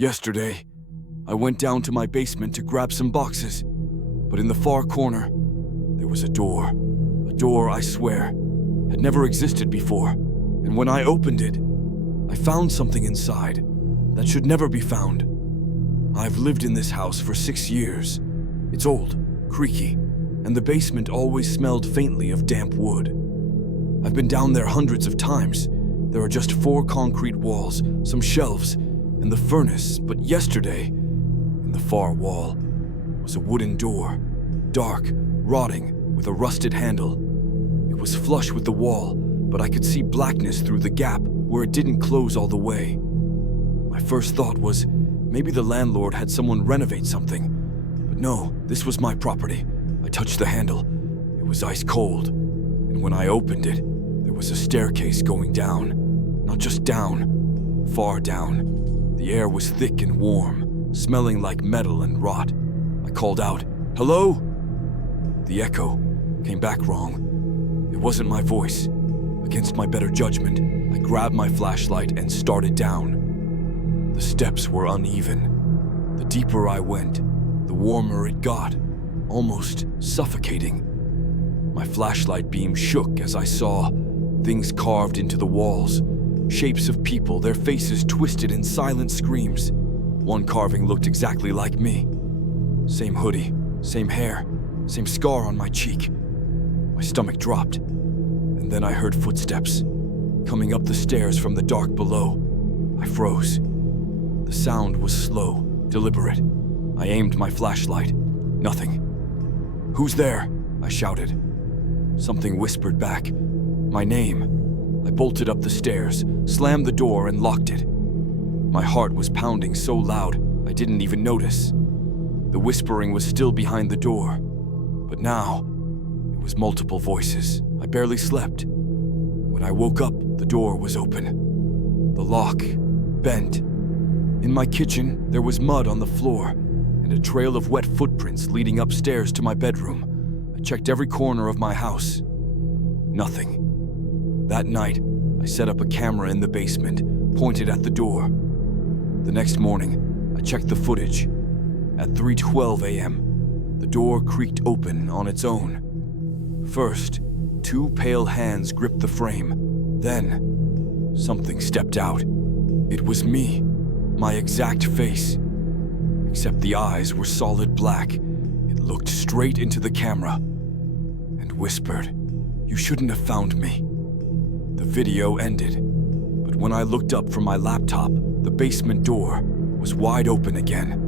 Yesterday, I went down to my basement to grab some boxes, but in the far corner, there was a door, I swear, had never existed before, and when I opened it, I found something inside that should never be found. I've lived in this house for 6 years. It's old, creaky, and the basement always smelled faintly of damp wood. I've been down there hundreds of times. There are just 4 concrete walls, some shelves, and the furnace, but yesterday, in the far wall, was a wooden door, dark, rotting, with a rusted handle. It was flush with the wall, but I could see blackness through the gap where it didn't close all the way. My first thought was, maybe the landlord had someone renovate something. But no, this was my property. I touched the handle. It was ice cold. And when I opened it, there was a staircase going down. Not just down, far down. The air was thick and warm, smelling like metal and rot. I called out, "Hello?" The echo came back wrong. It wasn't my voice. Against my better judgment, I grabbed my flashlight and started down. The steps were uneven. The deeper I went, the warmer it got, almost suffocating. My flashlight beam shook as I saw things carved into the walls, shapes of people, their faces twisted in silent screams. One carving looked exactly like me. Same hoodie, same hair, same scar on my cheek. My stomach dropped, and then I heard footsteps coming up the stairs from the dark below. I froze. The sound was slow, deliberate. I aimed my flashlight. Nothing. "Who's there?" I shouted. Something whispered back. My name. I bolted up the stairs, slammed the door, and locked it. My heart was pounding so loud, I didn't even notice. The whispering was still behind the door, but now it was multiple voices. I barely slept. When I woke up, the door was open. The lock bent. In my kitchen, there was mud on the floor and a trail of wet footprints leading upstairs to my bedroom. I checked every corner of my house. Nothing. That night, I set up a camera in the basement, pointed at the door. The next morning, I checked the footage. At 3:12 a.m., the door creaked open on its own. First, 2 pale hands gripped the frame. Then, something stepped out. It was me, my exact face. Except the eyes were solid black. It looked straight into the camera and whispered, "You shouldn't have found me." The video ended, but when I looked up from my laptop, the basement door was wide open again.